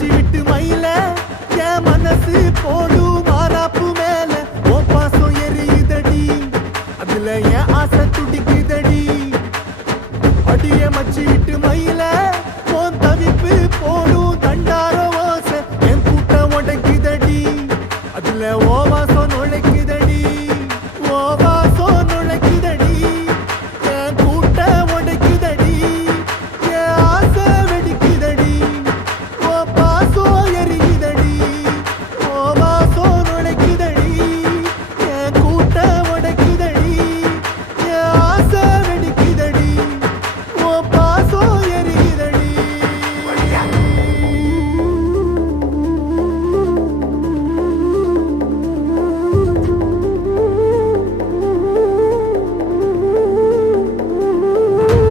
அடிச்சு விட்டு மயில என் மனசு போடும் மாறாப்பு மேல. ஓ பாசம் எரியுதடி அதுல என் ஆசை துடிக்குதடி. அடிய மச்சு விட்டு மயில உன் தவிப்பு போடும் தண்டார ஓசை என் கூட்டம் உடக்குதடி அதுல